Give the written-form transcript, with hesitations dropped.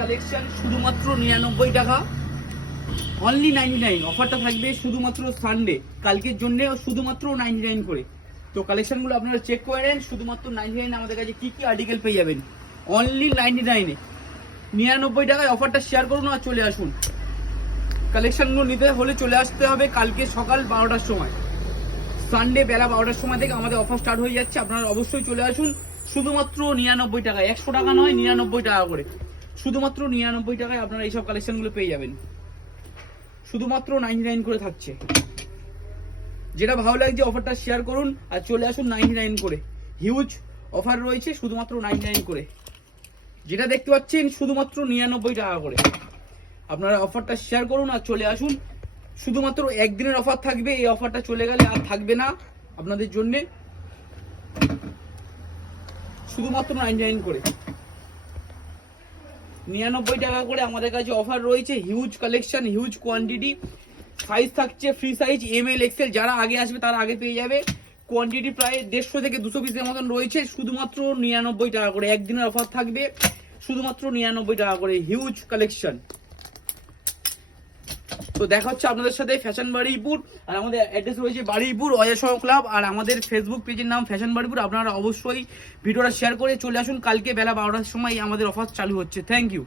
Collection শুধুমাত্র 99 টাকা, only 99। অফারটা থাকবে শুধুমাত্র সানডে, কালকের জন্য শুধুমাত্র 99 করে। তো কালেকশনগুলো আপনারা চেক করে নেন। শুধুমাত্র 99 আমাদের কাছে কি কি আর্টিকেল পেয়ে যাবেন, অনলি 99 এ। 99 টাকায় অফারটা শেয়ার করুন আর চলে আসুন। কালেকশনগুলো নিতে হলে চলে আসতে হবে কালকে সকাল 12টার সময়, সানডে বেলা 12টার সময় থেকে আমাদের অফার স্টার্ট হয়ে যাচ্ছে। আপনারা অবশ্যই চলে আসুন। শুধুমাত্র 99 টাকায়, 100 টাকা নয়, 99 টাকা করে। শুধুমাত্র 99 টাকায় আপনারা এইসব কালেকশনগুলো পেয়ে যাবেন। শুধুমাত্র 99 করে থাকছে। যেটা ভালো লাগছে অফারটা শেয়ার করুন আর চলে আসুন 99 করে। হিউজ অফার রয়েছে শুধুমাত্র 99 করে। যেটা দেখতে পাচ্ছেন শুধুমাত্র 99 টাকা করে। আপনারা অফারটা শেয়ার করুন আর চলে আসুন। শুধুমাত্র একদিনের অফার থাকবে, এই অফারটা চলে গেলে আর থাকবে না আপনাদের জন্য। শুধুমাত্র 99 করে, 99 টাকা করে আমাদের কাছে অফার রয়েছে। Huge collection, huge quantity. Size থাকছে ফ্রি সাইজ, ML XL। যারা আগে আসবে তারা আগে পেয়ে যাবে। কোয়ান্টিটি প্রায় 150 থেকে 200 পিসের মতন রয়েছে। শুধুমাত্র 99 টাকা করে একদিনের অফার থাকবে, শুধুমাত্র 99 টাকা করে। Huge collection. তো দেখা হচ্ছে আপনাদের সাথে ফ্যাশন বারুইপুর। আর আমাদের অ্যাড্রেস রয়েছে বারুইপুর অজয় ক্লাব। আর আমাদের ফেসবুক পেজের নাম ফ্যাশন বারুইপুর। আপনারা অবশ্যই ভিডিওটা শেয়ার করে চলে আসুন। কালকে বেলা 12টার সময় আমাদের অফার চালু হচ্ছে। Thank you.